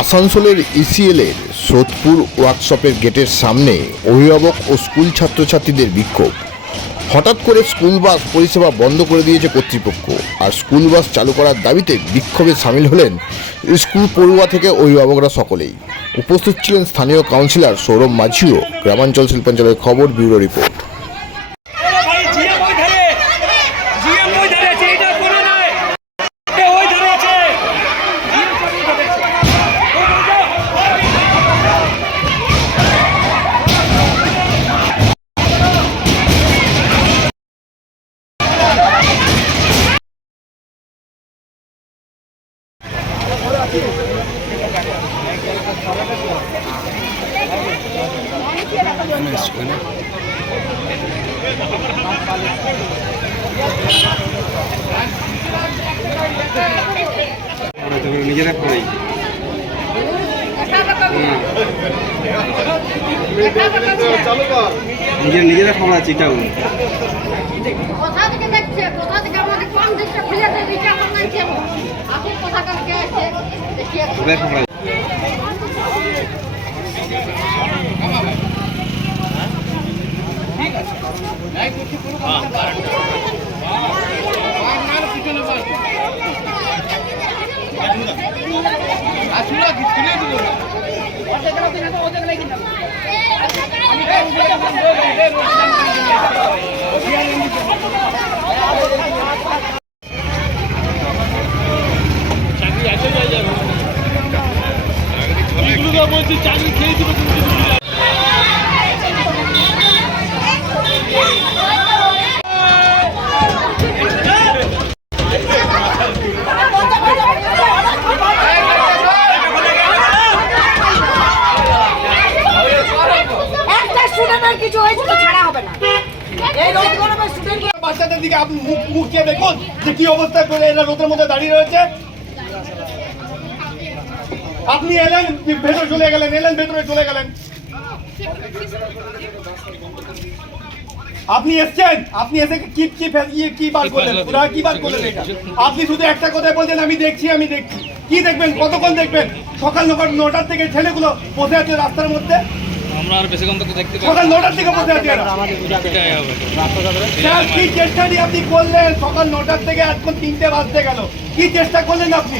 আসানসোলের ইসিএলের সোদপুর ওয়ার্কশপের গেটের সামনে অভিভাবক ও স্কুল ছাত্রছাত্রীদের বিক্ষোভ। হঠাৎ করে স্কুল বাস পরিষেবা বন্ধ করে দিয়েছে কর্তৃপক্ষ আর স্কুল বাস চালু করার দাবিতে বিক্ষোভে সামিল হলেন স্কুল পড়ুয়া থেকে অভিভাবকরা সকলেই। উপস্থিত ছিলেন স্থানীয় কাউন্সিলর সৌরভ মাঝিও, গ্রামাঞ্চল শিল্পাঞ্চলের খবর ব্যুরো রিপোর্ট আরে ভাই জিএম ওই ধারে জিএম ওই ধারে আছে এটা করে নাই এ ওই ধারে আছে জিএম কোন ধারে আছে ও বলতো নিজেরা পড়াই নিজের নিজেরা খাওয়াচ্ছি এটাও কোথা থেকে দেখছে কোথা থেকে আমাদের কম দিয়ে ওদের খাওয়াই একটা স্টুডেন্টের কিছু হয়েছে তো ছাড়া হবে না এই রোদ গরমে স্টুডেন্ট দিকে আপনি মুখ মুখ চেয়ে দেখুন যে কি অবস্থা করে এরা রোদের মধ্যে দাঁড়িয়ে রয়েছে। আপনি এলেন ভেতরে চলে গেলেন এলেন ভেতরে চলে গেলেন। আপনি এসছেন আপনি এসে কি কি ইয়ে কি বার করলেন? পুরা কি বার করলেন এটা? আপনি শুধু একটা কথা বলছেন আমি দেখছি আমি দেখছি। কি দেখবেন? কতক্ষণ দেখবেন? সকাল নটা- নটার থেকে ছেলেগুলো বসে আছে রাস্তার মধ্যে। আমরা আর বেশিক্ষণ তো দেখতে সকাল নটার থেকে বসে আছে এরা। পাই হবে। স্যার কি চেষ্টাটি আপনি করলেন? সকাল নটার থেকে এখন তিনটে বাজতে গেল। কি চেষ্টা করলেন আপনি?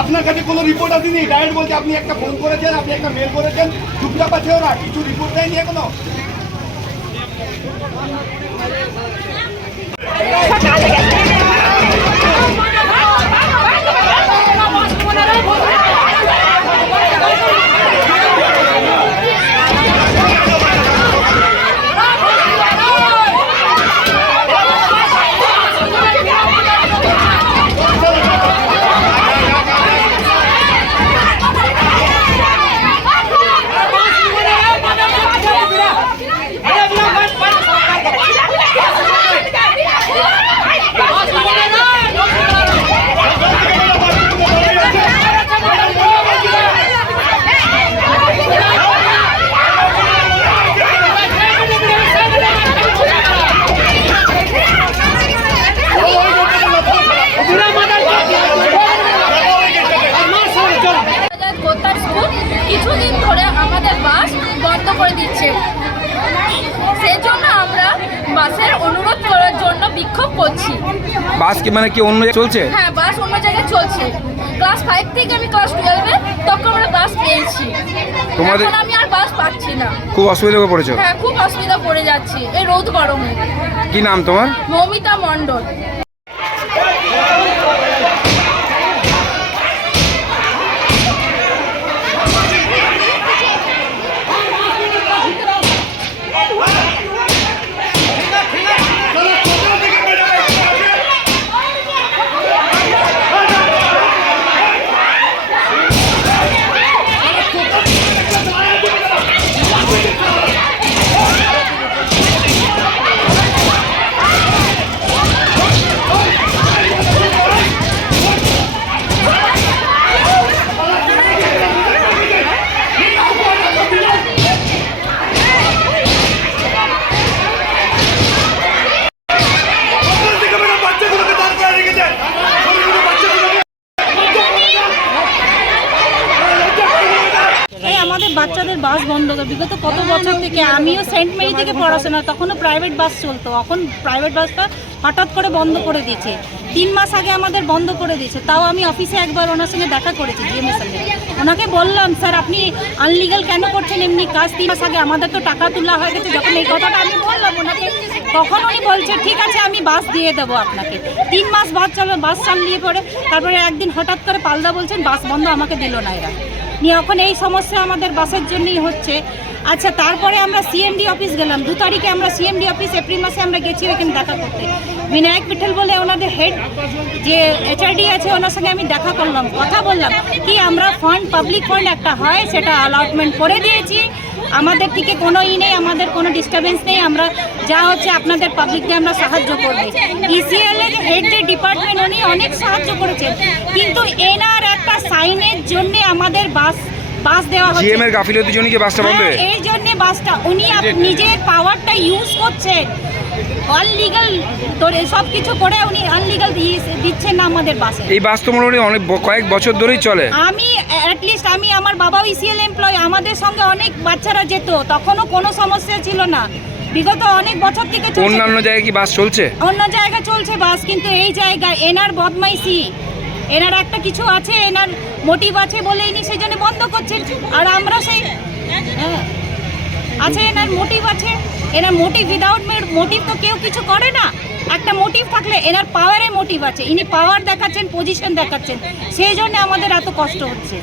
আপনার কাছে কোনো রিপোর্ট আসেনি? ডাইরেক্ট বলছে আপনি একটা ফোন করেছেন আপনি একটা মেল করেছেন। চুপচাপ আছে ওরা? কিছু রিপোর্ট দেয়নি এখনও? কোত্তার করছি বাস কি মানে কি অন্য জায়গায় চলছে? হ্যাঁ বাস অন্য জায়গায় চলছে। ক্লাস ফাইভ থেকে আমি ক্লাস টুয়েলভে তখন আমরা বাস পেয়েছি। তোমাদের- এখন আমি আর বাস পাচ্ছি না। খুব অসুবিধা হয়ে পড়েছো? হ্যাঁ খুব অসুবিধা পড়ে যাচ্ছি। এই রোদ গরমে। কি নাম তোমার? মমিতা মণ্ডল। বাচ্চাদের বাস বন্ধ করে বিগত কত বছর থেকে আমিও সেন্ট মেরি থেকে পড়াশোনা, তখনও প্রাইভেট বাস চলতো। এখন প্রাইভেট বাসটা হঠাৎ করে বন্ধ করে দিয়েছে। তিন মাস আগে আমাদের বন্ধ করে দিয়েছে। তাও আমি অফিসে একবার ওনার সঙ্গে দেখা করেছি জিএমএর সঙ্গে। ওনাকে বললাম, স্যার, আপনি আনলিগাল কেন করছেন? এমনি কাজ তিন মাস আগে আমাদের তো টাকা তোলা হয়ে গেছে। যখন এই কথাটা আমি বললাম ওনাকে, তখন উনি বলছে, ঠিক আছে, আমি বাস দিয়ে দেবো আপনাকে। তিন মাস বাস চাল, বাস চালিয়ে পরে, তারপরে একদিন হঠাৎ করে পালদা বলছেন, বাস বন্ধ আমাকে দিল না এরা। নিয়ে এখন এই সমস্যা আমাদের বাসের জন্যই হচ্ছে। আচ্ছা তারপরে আমরা সিএমডি অফিস গেলাম। দু তারিখে আমরা সিএমডি অফিস এপ্রিল মাসে আমরা গেছি ওইখানে দেখা করতে। বিনায়ক পিঠেল বলে ওনাদের হেড যে এইচআরডি আছে, ওনার সঙ্গে আমি দেখা করলাম। কথা বললাম, কি আমরা ফান্ড পাবলিক ফান্ড একটা হয়, সেটা অ্যালটমেন্ট করে দিয়েছি। আমাদের থেকে কোনো ই নেই আমাদের কোনো ডিস্টারবেন্স নেই আমরা যা হচ্ছে আপনাদের পাবলিককে আমরা সাহায্য করব। ইসিএল এর হেড যে ডিপার্টমেন্ট উনি অনেক সাহায্য করেছেন। কিন্তু এনার একটা সাইনের জন্য আমাদের বাস বাস দেওয়া হচ্ছে। জিএম এর গাফিলতির জন্য কি বাসটা বন্ধ? হ্যাঁ, এই জন্য বাসটা উনি নিজের পাওয়ারটা ইউজ করছেন। আনলিগাল সব কিছু করে উনি আনলিগাল দিচ্ছেন না আমাদের বাসে এই বাস তো মোটামুটি অনেক কয়েক বছর ধরেই চলে। আমি অ্যাটলিস্ট আমি আমার বাবাও ইসিএল এমপ্লয় আমাদের সঙ্গে অনেক বাচ্চারা যেত তখনও কোনো সমস্যা ছিল না। বিগত অনেক বছর থেকে অন্যান্য জায়গায় কি বাস চলছে? অন্য জায়গায় চলছে বাস কিন্তু এই জায়গায় এনার বদমাইশি। এনার একটা কিছু আছে এনার মোটিভ আছে বলে ইনি সেই জন্য বন্ধ করছেন আর আমরা সেই হ্যাঁ। আছে এনার মোটিভ আছে। এনার মোটিভ উইদাউট মোটিভ তো কেউ কিছু করে না। একটা মোটিভ থাকলে এনার পাওয়ারে মোটিভ আছে। ইনি পাওয়ার দেখাচ্ছেন পজিশন দেখাচ্ছেন। সেই জন্য আমাদের এত কষ্ট হচ্ছে।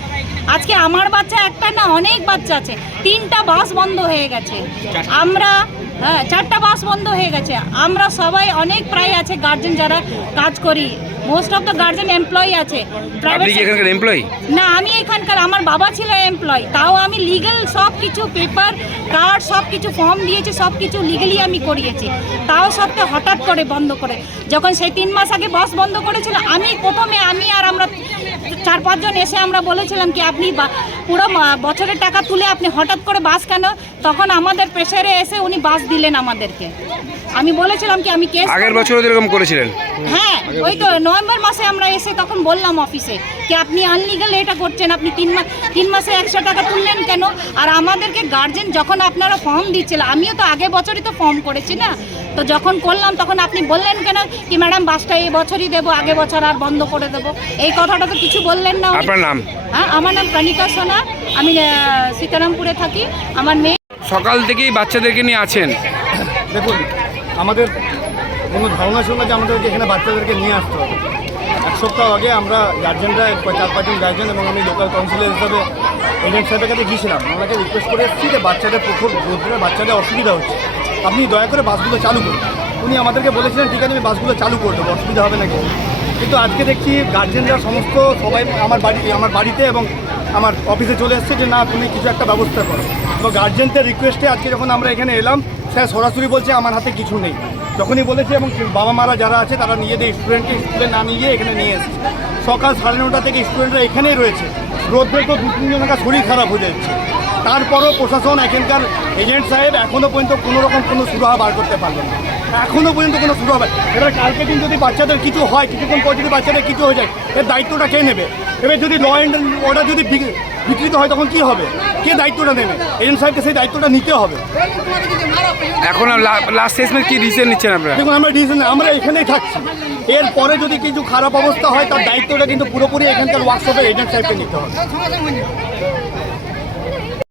আজকে আমার বাচ্চা একটা না অনেক বাচ্চা আছে। তিনটা বাস বন্ধ হয়ে গেছে। আমরা হ্যাঁ চারটা বাস বন্ধ হয়ে গেছে। আমরা সবাই অনেক প্রায় আছে গার্জেন যারা কাজ করি। Most of the guardian employee আছে। আপনি কি এখানকার এমপ্লয়ি না আমি এখানকার আমার বাবা ছিল এমপ্লয় তাও আমি লিগ্যাল সব কিছু পেপার কার্ড সব কিছু ফর্ম দিয়েছি সব কিছু লিগালি আমি করিয়েছি। তাও সবটা হঠাৎ করে বন্ধ করে। যখন সেই তিন মাস আগে বাস বন্ধ করেছিল আমি প্রথমে আমি আর আমরা চার পাঁচজন এসে আমরা বলেছিলাম কি আপনি পুরো বছরের টাকা তুলে আপনি হঠাৎ করে বাস কেন? তখন আমাদের প্রেশারে এসে উনি বাস দিলেন আমাদেরকে। আমি বলেছিলাম কি আমি কেস আগের বছর এরকম করেছিলেন। হ্যাঁ ওই তো নভেম্বর মাসে আমরা এসে তখন বললাম অফিসে কি আপনি আনলিগাল এটা করছেন আপনি তিন মাস তিন মাসে একশো টাকা তুললেন কেন? আর আমাদেরকে গার্জেন যখন আপনারা ফর্ম দিচ্ছিল আমিও তো আগে বছরই তো ফর্ম করেছি না? তো যখন করলাম তখন আপনি বললেন কেন? কি ম্যাডাম বাসটা এই বছরই দেবো আগে বছর আর বন্ধ করে দেবো। এই কথাটা তো কিছু বললেন না। আপনার নাম? হ্যাঁ আমার নাম প্রাণিকা সোনা। আমি সীতারামপুরে থাকি। আমার মেয়ে সকাল থেকেই বাচ্চাদেরকে নিয়ে আছেন। দেখুন আমাদের কোনো ধারণা ছিল না যে আমাদেরকে এখানে বাচ্চাদেরকে নিয়ে আসতে হবে। এক সপ্তাহ আগে আমরা গার্জেনরা চার পাঁচজন গার্জেন এবং আমি লোকাল কাউন্সিলর হিসাবে এজেন্ট সাহেবের কাছে গিয়েছিলাম। ওনাকে রিকোয়েস্ট করে এসেছি যে বাচ্চাদের প্রখর রোদ্রে বাচ্চাদের অসুবিধা হচ্ছে। আপনি দয়া করে বাসগুলো চালু করুন। উনি আমাদেরকে বলেছিলেন, ঠিক আছে, আমি বাসগুলো চালু করে দেবো, অসুবিধা হবে নাকি? কিন্তু আজকে দেখছি গার্জেনরা সমস্ত সবাই আমার বাড়ি, আমার বাড়িতে এবং আমার অফিসে চলে এসছে যে, না, তুমি কিছু একটা ব্যবস্থা করো। তো গার্জেনদের রিকোয়েস্টে আজকে যখন আমরা এখানে এলাম, স্যার সরাসরি বলছে, আমার হাতে কিছু নেই। যখনই বলেছে এবং বাবা মারা যারা আছে, তারা নিজেদের স্টুডেন্টকে স্কুলে না নিয়ে এখানে নিয়ে এসেছে। সকাল সাড়ে নটা থেকে স্টুডেন্টরা এখানেই রয়েছে। রোদ্রে তো দু তিনজনের শরীর খারাপ হয়ে যাচ্ছে। তারপরও প্রশাসন, এখানকার এজেন্ট সাহেব এখনও পর্যন্ত কোনো রকম কোনো সুরাহা বার করতে পারলেন না। এখনও পর্যন্ত কোনো সুরাহা এবার কালকে দিন যদি বাচ্চাদের কিছু হয়, কিছুক্ষণ পর যদি বাচ্চাদের কিছু হয়ে যায়, এর দায়িত্বটা কে নেবে? এবার যদি ল অ্যান্ড অর্ডার যদি বিক- বিকৃত হয় তখন কি হবে? কে দায়িত্বটা নেবে? এজেন্ট সাহেবকে সেই দায়িত্বটা নিতে হবে। এখন লাস্ট কি ডিসিশন নিচ্ছেন আপনারা? দেখুন আমরা ডিসিশন আমরা এখানেই থাকছি। এরপরে যদি কিছু খারাপ অবস্থা হয় তার দায়িত্বটা কিন্তু পুরোপুরি এখানকার ওয়ার্কশপের এজেন্ট সাহেবকে নিতে হবে।